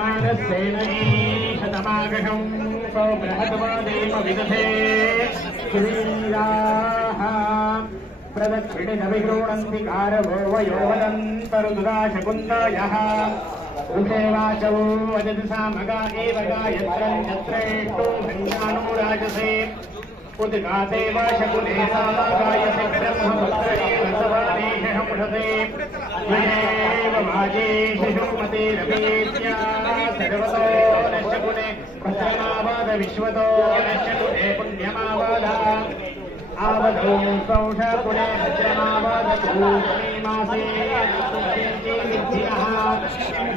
मानसेनये शतमागशं सौबृहद्वादेव विदधे श्रीराः प्रदक्षिणिनविगृह्णन्ति कारवो वयो वदन्तरुदुराशकुन्दायः ऋषेवाचौ वदति सामगा एव गायत्रं यत्रेष्टो भञ्जानुराजसे उद्गातेव शकुने सामगायसे ब्रह्मपुत्रेण सवानेशमुषते त्वयेव वाजे शिशुमतिरपीत्या सर्वतो नश्यकुने भद्रमावाद विश्वतो नश्यकुने पुण्यमावाद आवधौ सौषकुणे भद्रमावादूष्मीमासे विद्धिनः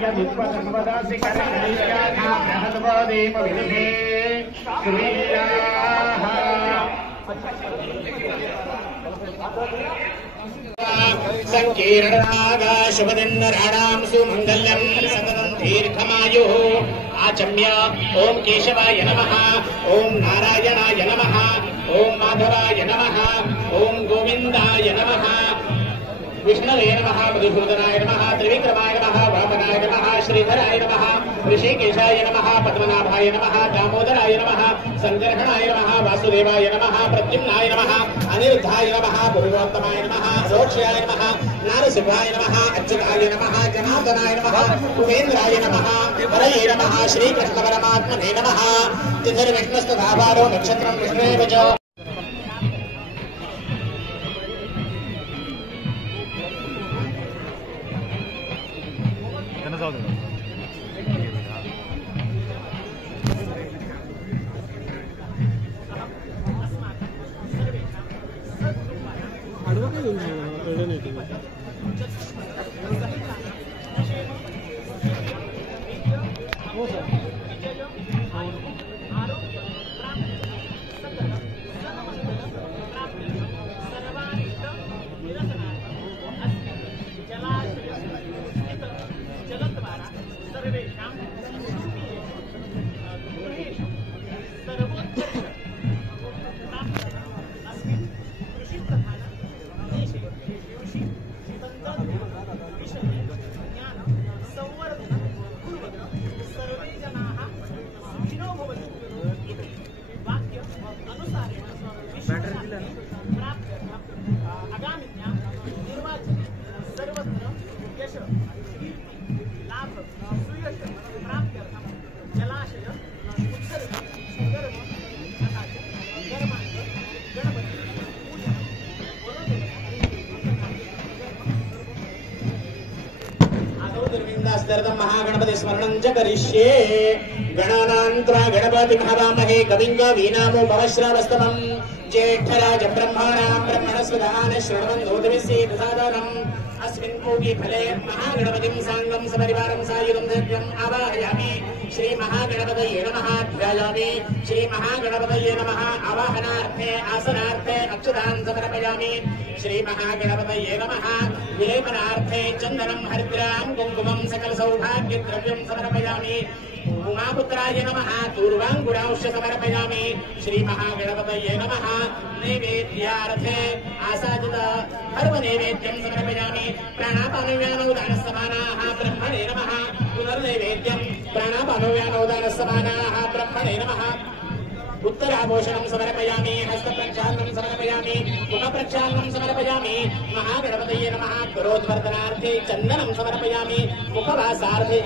यदुत्पसंवदासि करैर्याथाभ्रहद्वादेव विदधे श्रीराः संकीर्णनागा शुभदिन्नराणां सुमङ्गल्यं सततं दीर्घमायुः आचम्य ओं केशवाय नमः ओं नारायणाय नमः ओं माधवाय नमः ओं गोविन्दाय नमः विष्णवे नमः मधुसूदनाय नमः त्रिविक्रमाय नमः वामनाय नमः श्रीधराय नमः ऋषिकेशाय नमः पद्मनाभाय नमः दामोदराय नमः संकर्षणाय नमः वासुदेवाय नमः प्रद्युम्नाय नमः अनिरुद्धाय नमः पुरुषोत्तमाय नमः रोक्ष्याय नमः नारसिंहाय नमः अच्युताय नमः जनार्दनाय नमः उपेन्द्राय नमः हरये नमः श्रीकृष्णपरमात्मने नमः तिथिर्विष्णुस्तथावारो नक्षत्रं विष्णुरेव च महागणपति स्मरणं च करिष्ये गणानान्त्वा गणपति महावामहे कविं कवीनामुपमश्रवस्तमं ज्येष्ठराज ब्रह्मणां ब्रह्मणस्पदान शृण्वन् नोतविस्य प्रसादानम् अस्मिन् पूगी फले महागणपतिं साङ्गं सपरिवारं सायुधं सत्यम् आवाहयामि श्री महागणपतये नमः ध्यायामि श्री महागणपतये नमः आवाहनार्थे आसनार्थे अक्षतान् समर्पयामि श्री महागणपतये नमः विलेपनार्थे चन्दनं हरिद्रां कुङ्कुमं सकल सौभाग्यद्रव्यं समर्पयामि उमापुत्राय नमः दूर्वाङ्गुरांश्च समर्पयामि श्री महागणपतये नमः नैवेद्यार्थे आसादित सर्वनैवेद्यं समर्पयामि प्राणापानव्यानोदानसमानाः ब्रह्मणे नमः पुनर्नैवेद्यं प्राणापानव्यानोदानसमानाः ब्रह्मणे नमः उत्तराभूषणं समर्पयामि हस्तप्रक्षालनं समर्पयामि मुखप्रक्षालनं समर्पयामि महागणपतये नमः करोद्वर्धनार्थे चन्दनं समर्पयामि मुखवासार्थे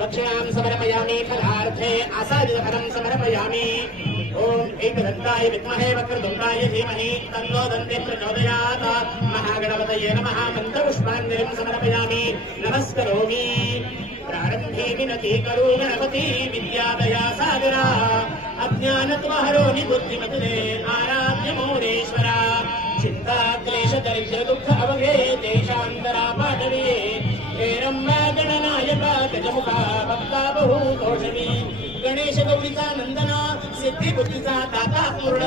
दक्षिणां समर्पयामि फलार्थे आसादितफलं समर्पयामि ओम एकदन्ताय विद्महे वक्रतुण्डाय धीमहि तन्नो दन्ते प्रचोदयात् महागणपतये नमः मन्त्रपुष्पाञ्जलिं समर्पयामि नमस्करोमि प्रारंभे विनति करो गणपति विद्यादया सागरा अज्ञानत्वहरो निबुद्धिमते आराध्य मौरेश्वरा चिंता क्लेश दरिद्र दुःख अवगे देशान्तरा पाटवे हे रम्या गणनायका गजमुखा भक्ता बहुतोषवी गणेश गौरीचा नंदना सिद्धी बुद्धीचा दाता पूर्ण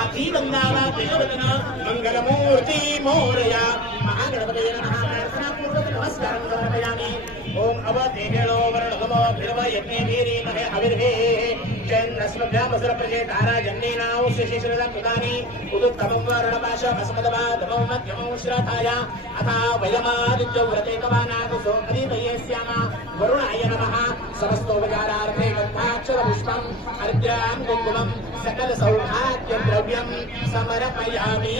आधी वंदावा त्रिजवदन मंगलमूर्ती मोरया महागणपतये नमः प्रार्थनापूर्वक नमस्कारं समर्पयामि ओम अवधेहेलो वर्णगमो भिर्व यज्ञे वीरी महे हविर्भे चन्द्रस्मभ्यामसुरप्रजेतारा जन्नेनाौ शिशिरदं कृतानि उदुत्तमं वरुणपाश भस्मदवादमौ मध्यमौ श्राताय अथा वयमादित्यो व्रते कवानागु सोमदीतये स्याम वरुणाय नमः समस्तोपचारार्थे गन्धाक्षरपुष्पम् अर्घ्यं कुङ्कुमं सकलसौभाग्यद्रव्यं समर्पयामि।